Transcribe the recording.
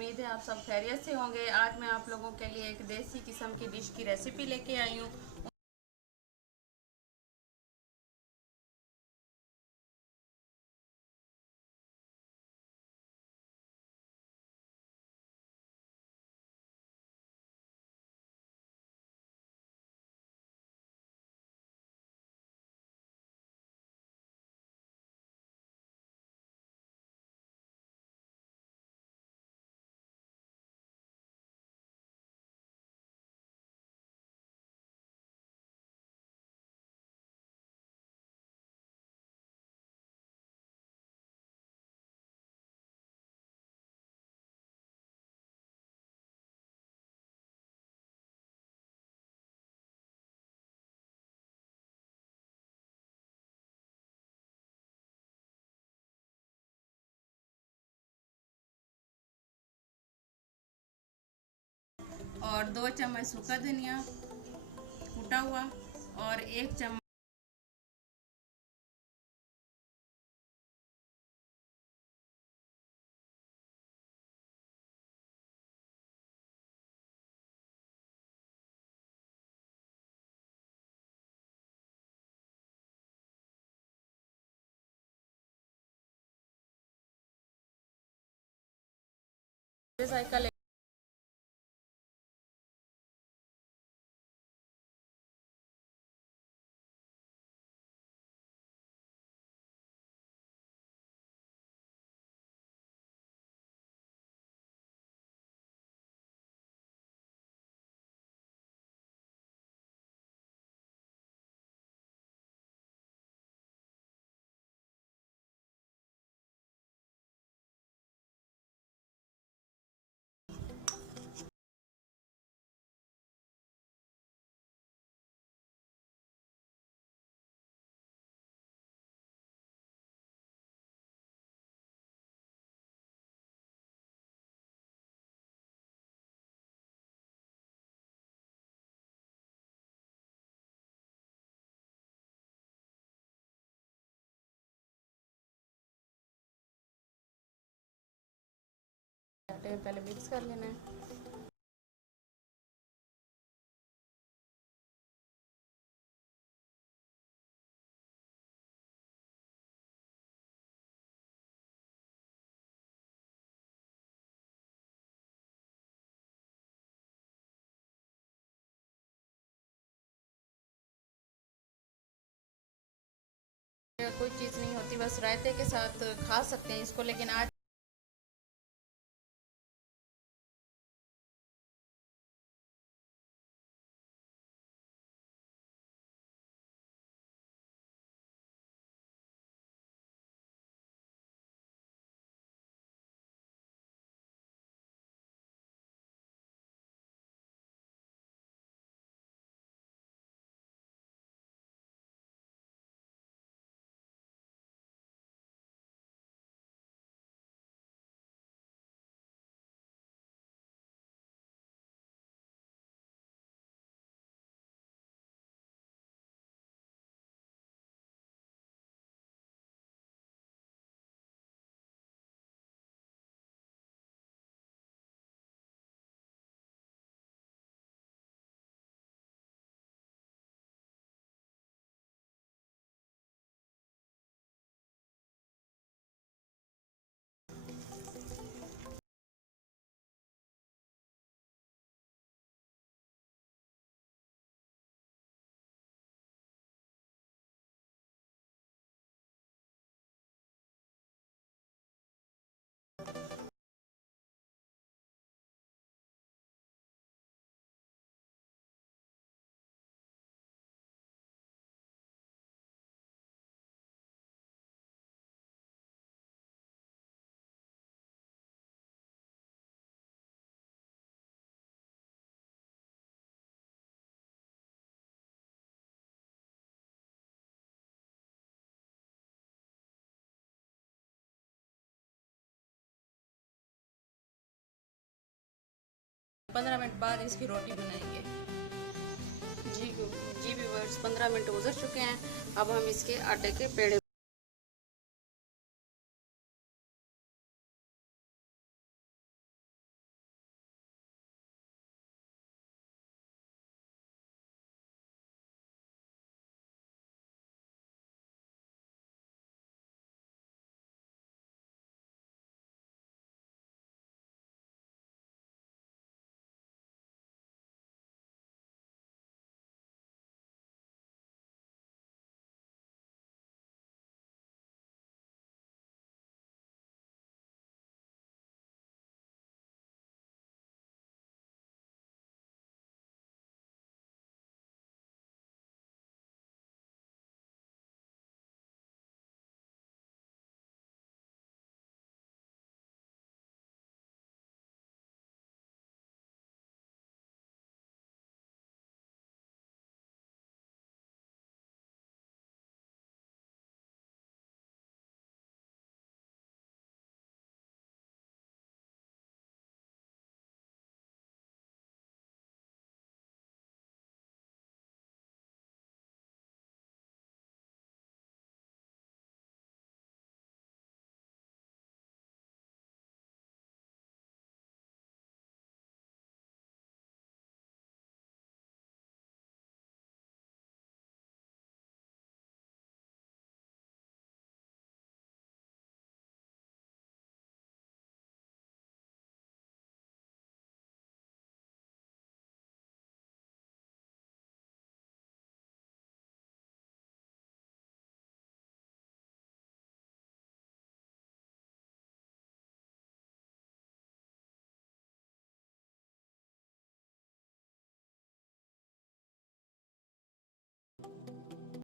उम्मीद है आप सब खैरियत से होंगे। आज मैं आप लोगों के लिए एक देसी किस्म की डिश की रेसिपी लेके आई हूँ। और 2 चम्मच सूखा धनिया कूटा हुआ और 1 चम्मच जायका। आटे में पहले मिक्स कर लेना है। कोई चीज़ नहीं होती, बस रायते के साथ खा सकते हैं इसको, लेकिन आज पंद्रह मिनट बाद इसकी रोटी बनाएंगे। जी जी व्यूअर्स, 15 मिनट गुजर चुके हैं। अब हम इसके आटे के पेड़े